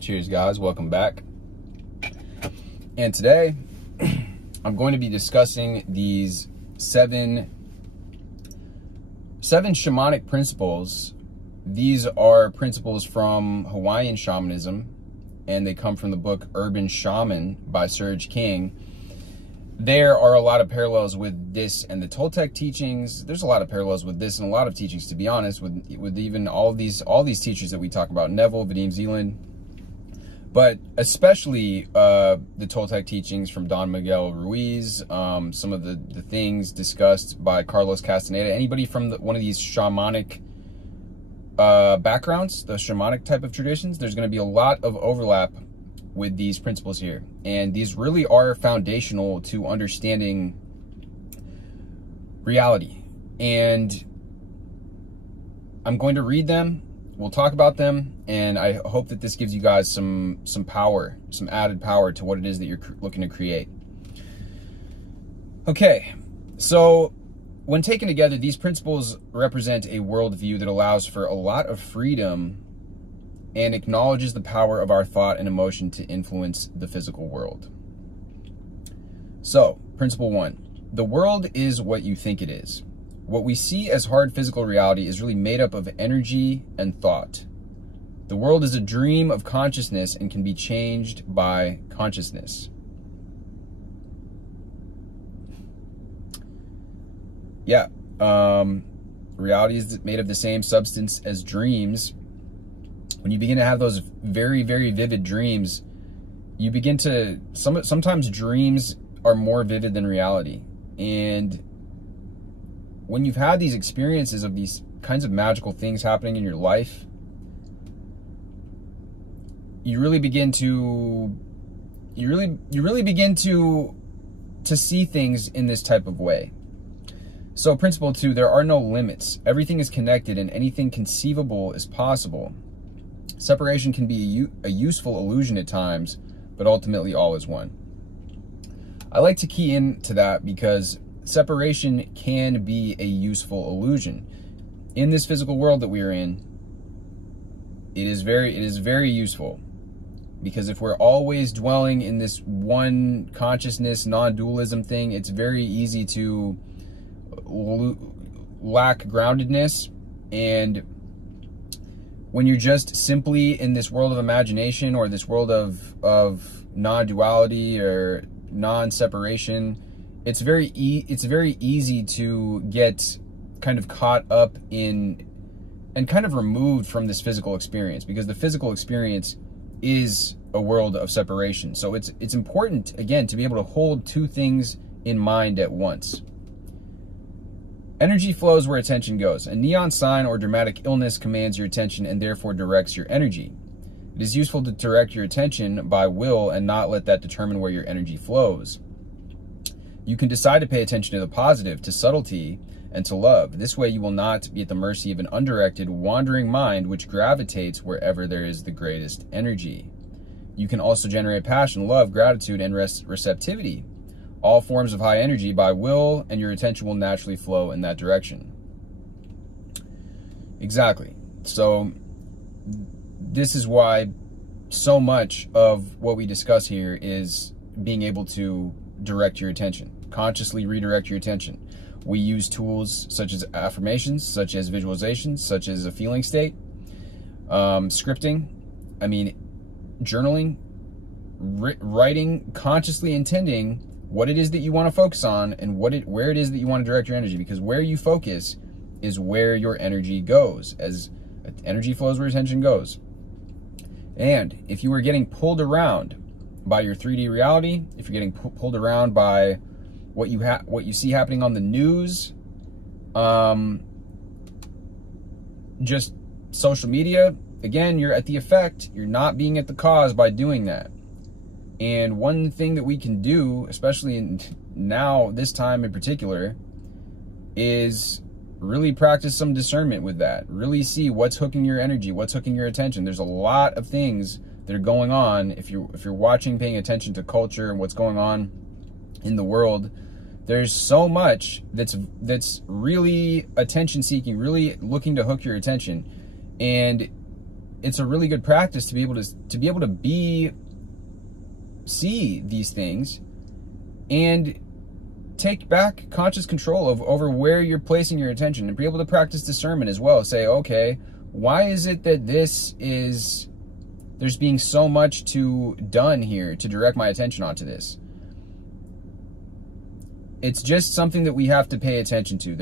Cheers, guys. Welcome back. And today, I'm going to be discussing these seven shamanic principles. These are principles from Hawaiian shamanism, and they come from the book Urban Shaman by Serge King. There are a lot of parallels with this and the Toltec teachings. There's a lot of parallels with this and a lot of teachings, to be honest, with even all these teachers that we talk about, Neville, Vadim Zeland, but especially the Toltec teachings from Don Miguel Ruiz, some of the things discussed by Carlos Castaneda. Anybody from one of these shamanic backgrounds, the shamanic type of traditions, there's going to be a lot of overlap with these principles here. And these really are foundational to understanding reality. And I'm going to read them. We'll talk about them, and I hope that this gives you guys some power, some added power to what it is that you're looking to create. Okay, so when taken together, these principles represent a worldview that allows for a lot of freedom and acknowledges the power of our thought and emotion to influence the physical world. So, principle 1, the world is what you think it is. What we see as hard physical reality is really made up of energy and thought. The world is a dream of consciousness and can be changed by consciousness. Yeah, reality is made of the same substance as dreams. When you begin to have those very, very vivid dreams, you begin to, sometimes dreams are more vivid than reality. And when you've had these experiences of these kinds of magical things happening in your life, you really begin to see things in this type of way. So principle 2, there are no limits. Everything is connected and anything conceivable is possible. Separation can be a useful illusion at times, but ultimately all is one. I like to key into that because separation can be a useful illusion. In this physical world that we are in, it is very useful. Because if we're always dwelling in this one consciousness, non-dualism thing, it's very easy to lack groundedness. And when you're just simply in this world of imagination or this world of non-duality or non-separation, it's very easy to get kind of caught up in and kind of removed from this physical experience, because the physical experience is a world of separation. So it's important, again, to be able to hold two things in mind at once. Energy flows where attention goes. A neon sign or dramatic illness commands your attention and therefore directs your energy. It is useful to direct your attention by will and not let that determine where your energy flows. You can decide to pay attention to the positive, to subtlety, and to love. This way you will not be at the mercy of an undirected, wandering mind which gravitates wherever there is the greatest energy. You can also generate passion, love, gratitude, and receptivity, all forms of high energy, by will, and your attention will naturally flow in that direction. Exactly. So this is why so much of what we discuss here is being able to direct your attention, consciously redirect your attention. We use tools such as affirmations, such as visualizations, such as a feeling state, scripting, journaling, writing, consciously intending what it is that you want to focus on and where it is that you want to direct your energy, because where you focus is where your energy goes. As energy flows where attention goes. And if you are getting pulled around by your 3D reality, if you're getting pulled around by what you see happening on the news, just social media, again, you're at the effect, you're not being at the cause by doing that. And one thing that we can do, especially now, this time in particular, is really practice some discernment with that. Really see what's hooking your energy, what's hooking your attention. There's a lot of things that are going on. If you're watching, paying attention to culture and what's going on in the world, there's so much that's really attention seeking, really looking to hook your attention. And it's a really good practice to be able to see these things and take back conscious control over where you're placing your attention, and be able to practice discernment as well. Say, okay, why is it that there's being so much done here to direct my attention onto this? It's just something that we have to pay attention to.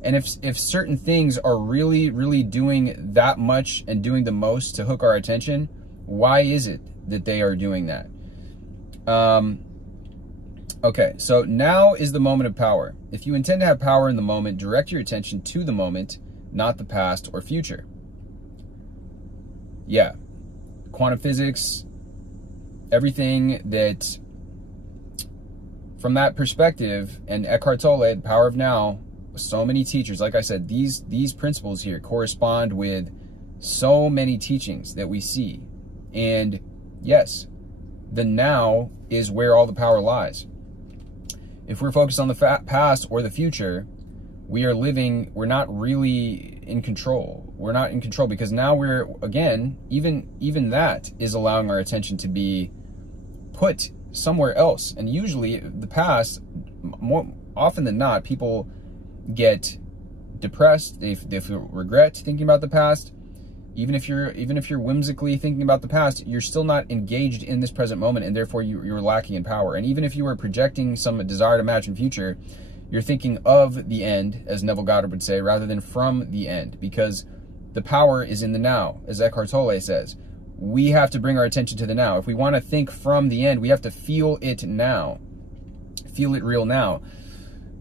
And if certain things are really, really doing that much and doing the most to hook our attention, why is it that they are doing that? Okay, so now is the moment of power. If you intend to have power in the moment, direct your attention to the moment, not the past or future. Yeah, quantum physics, everything that, from that perspective, and Eckhart Tolle, the power of now, so many teachers, like I said, these principles here correspond with so many teachings that we see. And yes, the now is where all the power lies. If we're focused on the past or the future, we're not really in control. We're not in control, because now we're, again, even that is allowing our attention to be put somewhere else. And usually the past, more often than not, people get depressed, they feel regret thinking about the past. Even if you're whimsically thinking about the past, you're still not engaged in this present moment, and therefore you're lacking in power. And even if you were projecting some desired imagined future, you're thinking of the end, as Neville Goddard would say, rather than from the end, because the power is in the now. As Eckhart Tolle says, we have to bring our attention to the now. If we want to think from the end, we have to feel it now, feel it real now.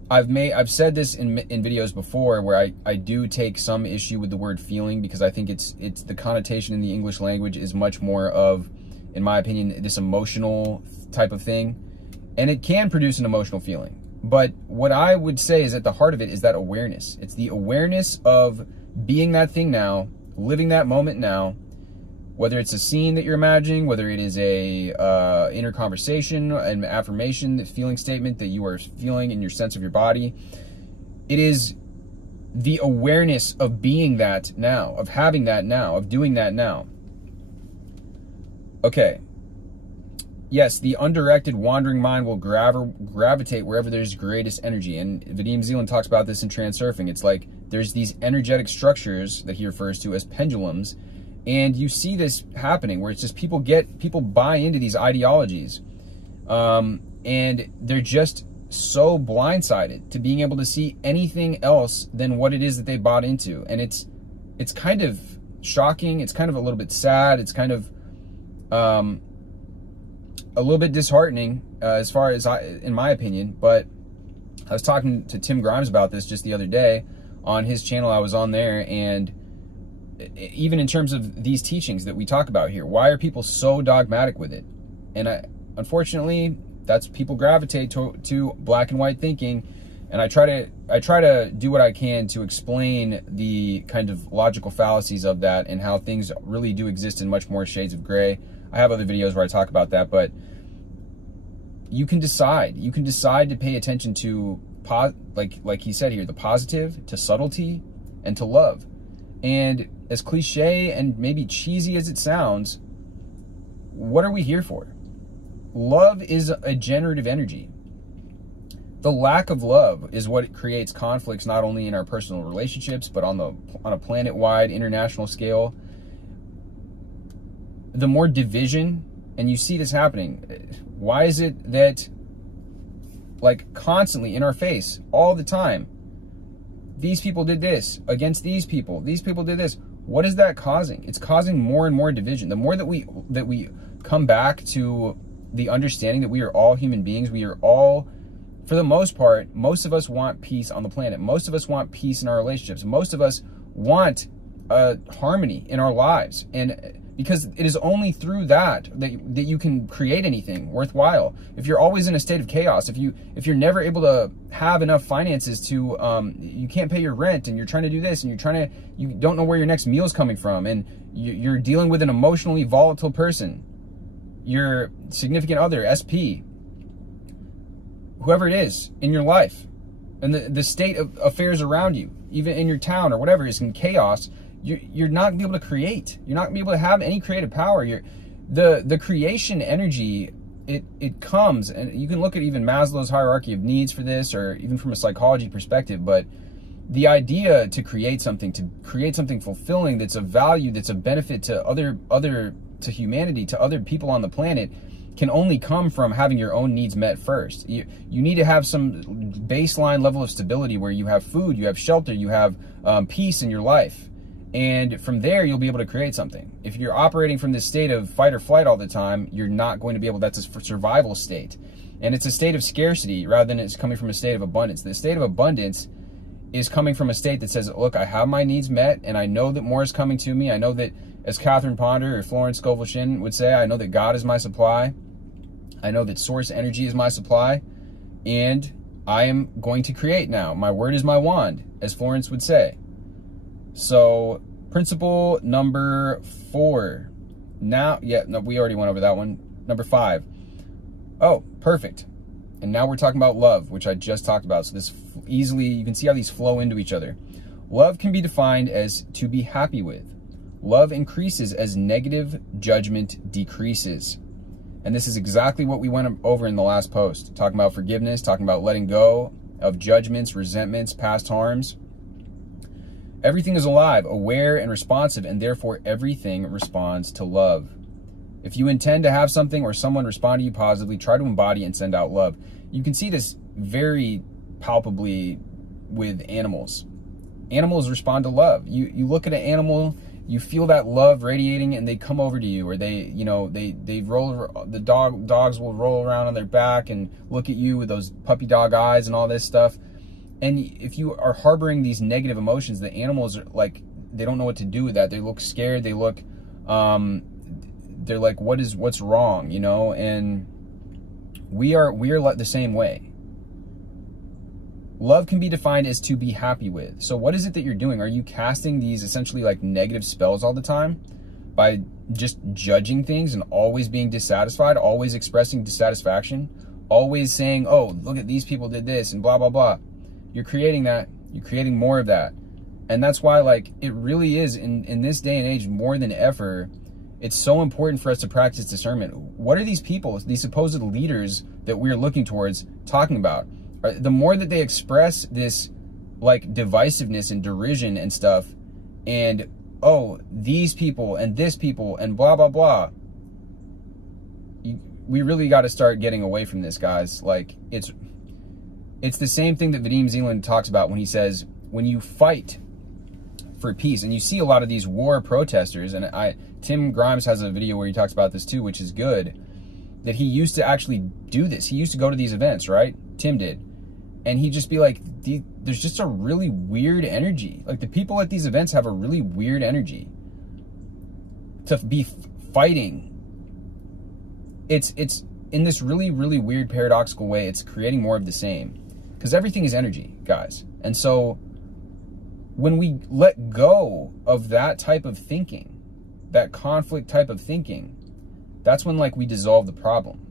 I've said this in videos before, where I do take some issue with the word feeling, because I think it's the connotation in the English language is much more of, in my opinion, this emotional type of thing, and it can produce an emotional feeling. But what I would say is, at the heart of it is that awareness. It's the awareness of being that thing now, living that moment now, whether it's a scene that you're imagining, whether it is a inner conversation, an affirmation, the feeling statement that you are feeling in your sense of your body. It is the awareness of being that now, of having that now, of doing that now. Okay. Yes, the undirected wandering mind will gravitate wherever there's greatest energy. And Vadim Zeland talks about this in Transurfing. It's like there's these energetic structures that he refers to as pendulums. And you see this happening, where it's just people buy into these ideologies, and they're just so blindsided to being able to see anything else than what it is that they bought into. And it's kind of shocking. It's kind of a little bit sad. It's kind of a little bit disheartening, as far as in my opinion. But I was talking to Tim Grimes about this just the other day on his channel. I was on there, and even in terms of these teachings that we talk about here, why are people so dogmatic with it? And unfortunately, that's, people gravitate to black and white thinking. And I try to do what I can to explain the kind of logical fallacies of that, and how things really do exist in much more shades of gray. I have other videos where I talk about that, but you can decide to pay attention to, like he said here, the positive, to subtlety, and to love. And as cliche and maybe cheesy as it sounds, what are we here for? Love is a generative energy. The lack of love is what creates conflicts, not only in our personal relationships, but on a planet-wide, international scale. The more division, and you see this happening, why is it that, like, constantly in our face, all the time, these people did this against these people did this? What is that causing? It's causing more and more division. The more that we come back to the understanding that we are all human beings, we are all, for the most part, most of us want peace on the planet. Most of us want peace in our relationships. Most of us want harmony in our lives. And because it is only through that you can create anything worthwhile. If you're always in a state of chaos, if you're never able to have enough finances to, you can't pay your rent, and you're trying to do this, and you don't know where your next meal is coming from, and you're dealing with an emotionally volatile person, your significant other, SP, whoever it is in your life, and the state of affairs around you, even in your town or whatever, is in chaos, you're not gonna be able to create. You're not gonna be able to have any creative power. The creation energy, it comes, and you can look at even Maslow's hierarchy of needs for this, or even from a psychology perspective, but the idea to create something fulfilling, that's of value, that's of benefit to to humanity, to other people on the planet, can only come from having your own needs met first. You need to have some baseline level of stability where you have food, you have shelter, you have peace in your life. And from there, you'll be able to create something. If you're operating from this state of fight or flight all the time, you're not going to be able, that's a survival state. And it's a state of scarcity rather than it's coming from a state of abundance. The state of abundance is coming from a state that says, look, I have my needs met, and I know that more is coming to me. I know that, as Catherine Ponder or Florence Scovel-Shinn would say, I know that God is my supply. I know that source energy is my supply, and I am going to create now. My word is my wand, as Florence would say. So, principle number 4. Now, yeah, no, we already went over that one. Number 5. Oh, perfect. And now we're talking about love, which I just talked about. So this easily, you can see how these flow into each other. Love can be defined as to be happy with. Love increases as negative judgment decreases. And this is exactly what we went over in the last post, talking about forgiveness, talking about letting go of judgments, resentments, past harms. Everything is alive, aware, and responsive, and therefore everything responds to love. If you intend to have something or someone respond to you positively, try to embody and send out love. You can see this very palpably with animals. Animals respond to love. You look at an animal, you feel that love radiating, and they come over to you, or they roll. The dogs will roll around on their back and look at you with those puppy dog eyes and all this stuff. And if you are harboring these negative emotions, the animals are like, they don't know what to do with that. They look scared. They look, they're like, what's wrong, you know? And we are the same way. Love can be defined as to be happy with. So what is it that you're doing? Are you casting these essentially like negative spells all the time by just judging things and always being dissatisfied, always expressing dissatisfaction, always saying, oh, look at these people did this and blah, blah, blah. You're creating that. You're creating more of that. And that's why, like, it really is in this day and age more than ever, it's so important for us to practice discernment. What are these people, these supposed leaders that we're looking towards, talking about? The more that they express this like divisiveness and derision and stuff, and oh, these people and this people and blah, blah, blah, we really got to start getting away from this, guys. Like, it's the same thing that Vadim Zeland talks about when he says, when you fight for peace, and you see a lot of these war protesters, and Tim Grimes has a video where he talks about this too, which is good, that he used to actually do this. He used to go to these events, right? Tim did. And he'd just be like, there's just a really weird energy. Like, the people at these events have a really weird energy. To be fighting, it's in this really, really weird paradoxical way, it's creating more of the same. Because everything is energy, guys. And so when we let go of that type of thinking, that conflict type of thinking, that's when, like, we dissolve the problem.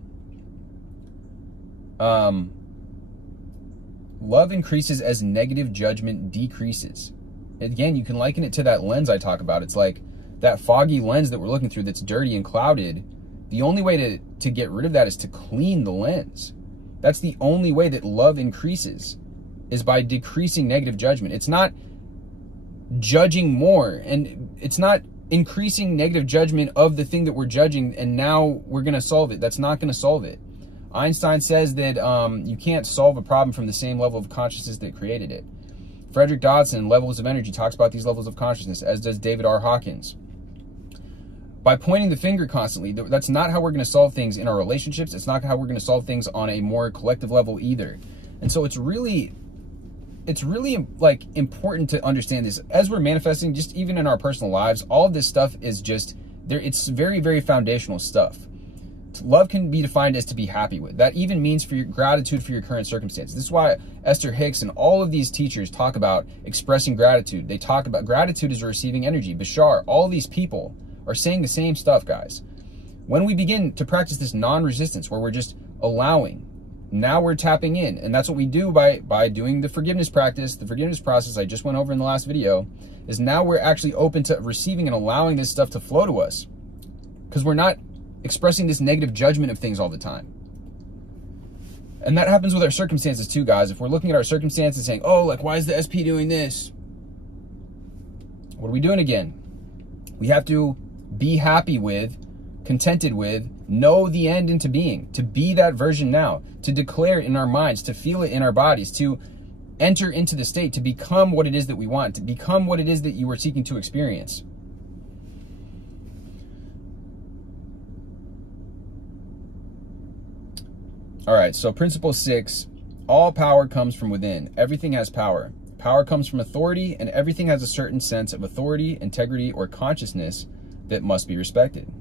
Love increases as negative judgment decreases. Again, you can liken it to that lens I talk about. It's like that foggy lens that we're looking through that's dirty and clouded. The only way to get rid of that is to clean the lens. That's the only way that love increases, is by decreasing negative judgment. It's not judging more, and it's not increasing negative judgment of the thing that we're judging and now we're going to solve it. That's not going to solve it. Einstein says that you can't solve a problem from the same level of consciousness that created it. Frederick Dodson, Levels of Energy, talks about these levels of consciousness, as does David R. Hawkins. By pointing the finger constantly, that's not how we're going to solve things in our relationships. It's not how we're going to solve things on a more collective level either. And so it's really like important to understand this as we're manifesting, just even in our personal lives. All of this stuff is just there. It's very, very foundational stuff. Love can be defined as to be happy with. That even means for your gratitude for your current circumstances. This is why Esther Hicks and all of these teachers talk about expressing gratitude. They talk about gratitude as a receiving energy. Bashar, all these people are saying the same stuff, guys. When we begin to practice this non-resistance, where we're just allowing, now we're tapping in. And that's what we do by doing the forgiveness practice, the forgiveness process I just went over in the last video. is now we're actually open to receiving and allowing this stuff to flow to us, because we're not expressing this negative judgment of things all the time. And that happens with our circumstances too, guys. If we're looking at our circumstances saying, oh, like, why is the SP doing this? What are we doing again? We have to be happy with, contented with, know the end into being, to be that version now, to declare it in our minds, to feel it in our bodies, to enter into the state, to become what it is that we want, to become what it is that you are seeking to experience. All right, so principle 6, all power comes from within. Everything has power. Power comes from authority, and everything has a certain sense of authority, integrity, or consciousness that must be respected.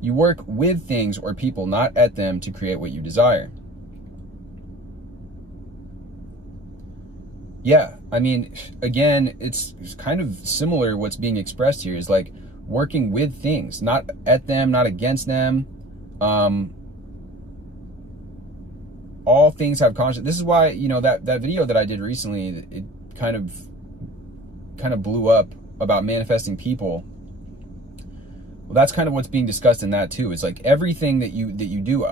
You work with things or people, not at them, to create what you desire. Yeah, I mean, again, it's kind of similar. What's being expressed here is like working with things, not at them, not against them. All things have conscience. This is why, you know, that video that I did recently, it kind of blew up about manifesting people. Well, that's kind of what's being discussed in that too. It's like everything that you do,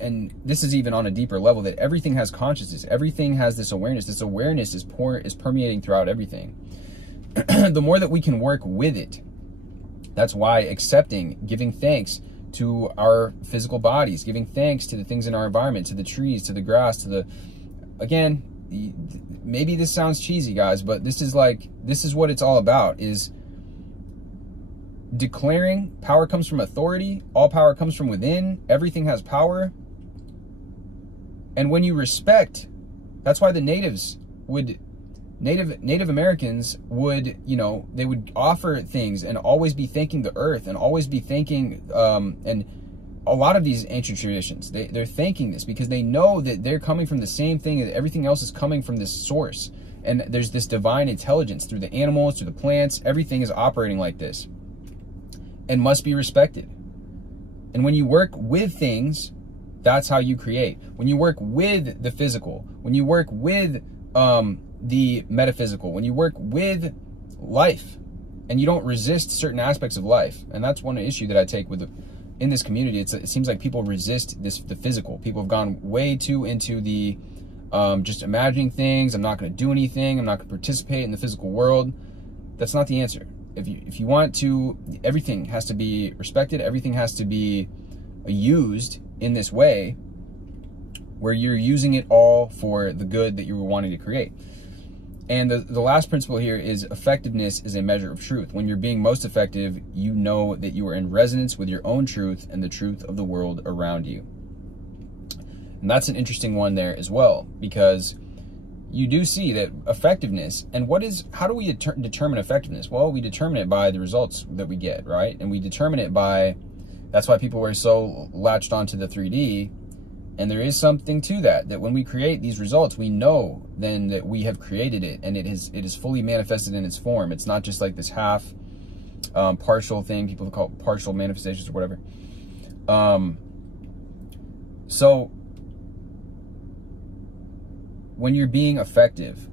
and this is even on a deeper level, that everything has consciousness. Everything has this awareness. This awareness is permeating throughout everything. The more that we can work with it, that's why accepting, giving thanks to our physical bodies, giving thanks to the things in our environment, to the trees, to the grass, to the, again, maybe this sounds cheesy, guys, but this is what it's all about, is declaring power comes from authority, all power comes from within, everything has power. And when you respect, that's why the Native Americans would, you know, they would offer things and always be thanking the earth and always be thanking, and a lot of these ancient traditions, they're thanking this because they know that they're coming from the same thing, that everything else is coming from this source. And there's this divine intelligence through the animals, through the plants, everything is operating like this and must be respected. And when you work with things, that's how you create. When you work with the physical, when you work with the metaphysical, when you work with life and you don't resist certain aspects of life. And that's one issue that I take with in this community. It seems like people resist the physical. People have gone way too into the just imagining things. I'm not going to do anything. I'm not going to participate in the physical world. That's not the answer. If you want to, everything has to be respected. Everything has to be used in this way where you're using it all for the good that you were wanting to create. And the last principle here is effectiveness is a measure of truth. When you're being most effective, you know that you are in resonance with your own truth and the truth of the world around you. And that's an interesting one there as well, because you do see that effectiveness, and how do we determine effectiveness? Well, we determine it by the results that we get, right? And we determine it by, that's why people are so latched onto the 3D. And there is something to that when we create these results, we know then that we have created it, and it is fully manifested in its form. It's not just like this half partial thing. People call it partial manifestations or whatever. So when you're being effective,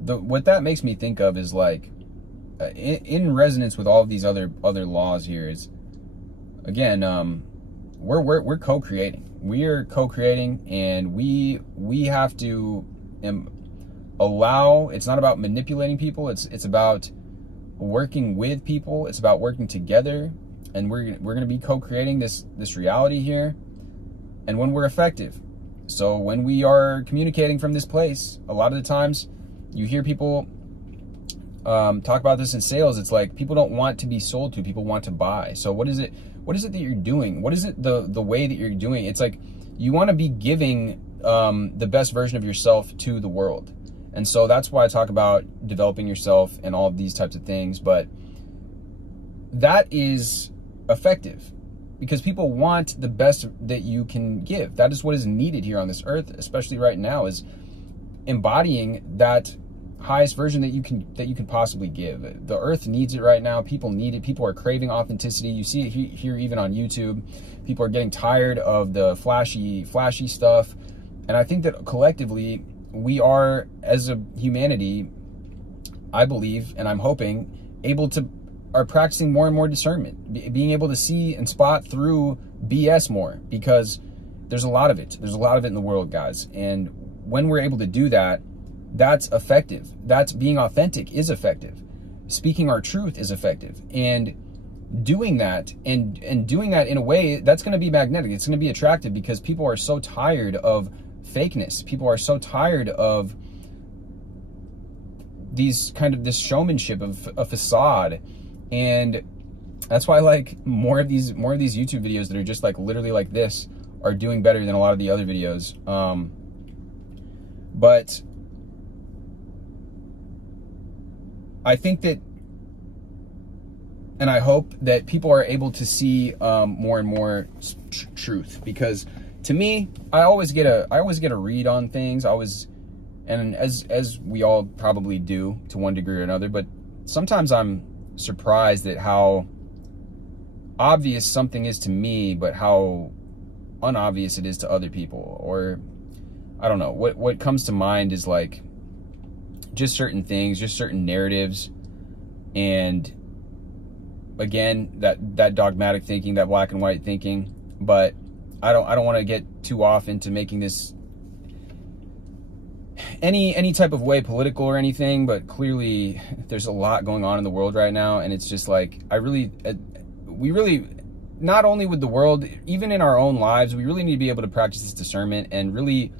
what that makes me think of is like in resonance with all of these other laws here is, again, we're co-creating. We are co-creating, and we have to allow. It's not about manipulating people. It's about working with people. It's about working together, and we're going to be co-creating this reality here. And when we're effective, so when we are communicating from this place, a lot of the times you hear people talk about this in sales. It's like people don't want to be sold to. People want to buy. So what is it that you're doing? What is it the way that you're doing? It's like you want to be giving the best version of yourself to the world. And so that's why I talk about developing yourself and all of these types of things. But that is effective because people want the best that you can give. That is what is needed here on this earth, especially right now, is embodying that highest version that you can possibly give. The earth needs it right now. People need it. People are craving authenticity. You see it here even on YouTube. People are getting tired of the flashy stuff. And I think that collectively we are, as a humanity, I believe, and I'm hoping, are practicing more and more discernment, being able to see and spot through BS more, because there's a lot of it. There's a lot of it in the world, guys. And when we're able to do that, that's effective. That's being authentic is effective. Speaking our truth is effective. And doing that and doing that in a way that's going to be magnetic. It's going to be attractive, because people are so tired of fakeness. People are so tired of this showmanship of a facade. And that's why, like, more of these YouTube videos that are just like literally like this are doing better than a lot of the other videos. But I think that, and I hope that people are able to see more and more truth, because to me, I always get a read on things. And as we all probably do to one degree or another, but sometimes I'm surprised at how obvious something is to me, but how unobvious it is to other people. Or I don't know, what comes to mind is like just certain things, just certain narratives, and again, that dogmatic thinking, that black and white thinking. But I don't want to get too off into making this any type of way political or anything, but clearly there's a lot going on in the world right now, and it's just like we really, not only with the world, even in our own lives, we really need to be able to practice this discernment and really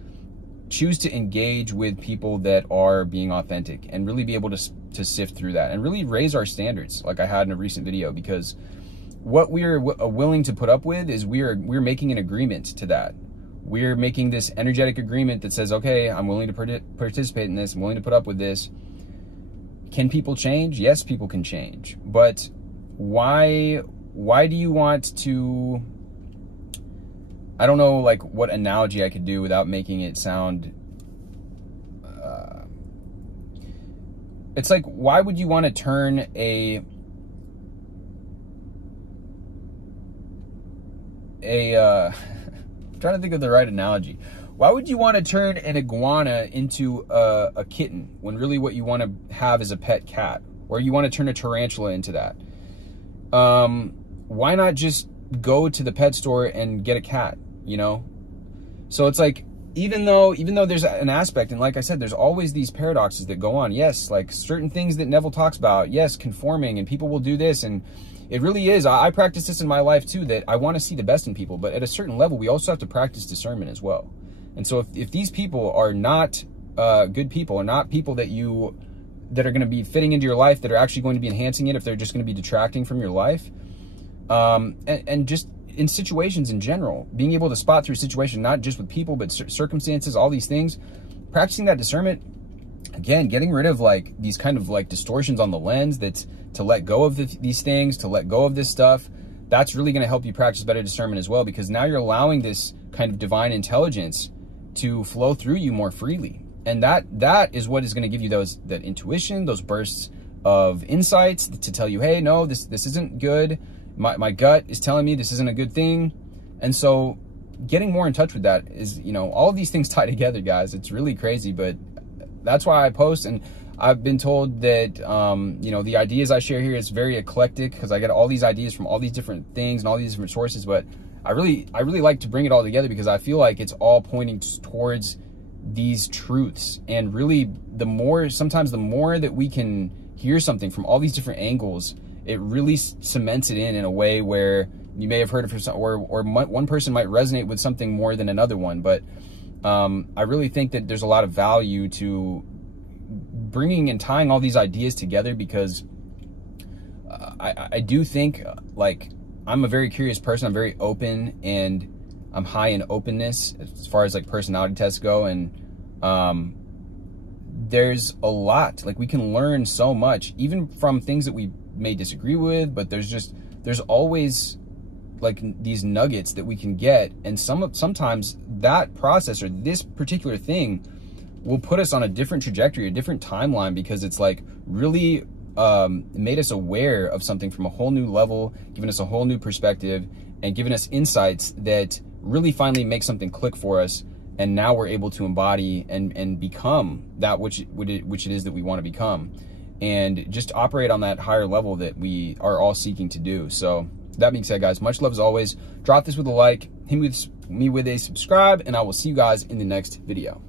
choose to engage with people that are being authentic, and really be able to sift through that and really raise our standards, like I had in a recent video. Because what we're willing to put up with is we're making an agreement to that. We're making this energetic agreement that says, okay, I'm willing to participate in this. I'm willing to put up with this. Can people change? Yes, people can change. But why do you want to, I don't know, like, what analogy I could do without making it sound, it's like, why would you want to turn I'm trying to think of the right analogy. Why would you want to turn an iguana into a kitten, when really what you want to have is a pet cat? Or you want to turn a tarantula into that? Why not just go to the pet store and get a cat, you know? So it's like, even though there's an aspect, and like I said, there's always these paradoxes that go on. Yes, like certain things that Neville talks about, yes, conforming, and people will do this, and it really is. I practice this in my life too, that I want to see the best in people, but at a certain level, we also have to practice discernment as well. And so if these people are not good people, or not people that are going to be fitting into your life, that are actually going to be enhancing it, if they're just going to be detracting from your life, and just in situations in general, being able to spot through situations, not just with people, but circumstances, all these things, practicing that discernment, again, getting rid of like these kind of like distortions on the lens, that's to let go of these things, to let go of this stuff. That's really going to help you practice better discernment as well, because now you're allowing this kind of divine intelligence to flow through you more freely. And that is what is going to give you that intuition, those bursts of insights to tell you, hey, no, this isn't good. My gut is telling me this isn't a good thing. And so getting more in touch with that is, you know, all of these things tie together, guys. It's really crazy, but that's why I post. And I've been told that, you know, the ideas I share here is very eclectic, because I get all these ideas from all these different things and all these different sources. But I really like to bring it all together, because I feel like it's all pointing towards these truths. And really, sometimes the more that we can hear something from all these different angles, it really cements it in a way where you may have heard it from some, or one person might resonate with something more than another one. But I really think that there's a lot of value to bringing and tying all these ideas together, because I do think, like, I'm a very curious person. I'm very open, and I'm high in openness as far as like personality tests go. And there's a lot, like, we can learn so much, even from things that we may disagree with, but there's always like these nuggets that we can get. And sometimes that process, or this particular thing, will put us on a different trajectory, a different timeline, because it's like really made us aware of something from a whole new level, giving us a whole new perspective, and giving us insights that really finally make something click for us. And now we're able to embody and become that which it is that we want to become. and just operate on that higher level that we are all seeking to do. So that being said, guys, much love as always. Drop this with a like, hit me with a subscribe, and I will see you guys in the next video.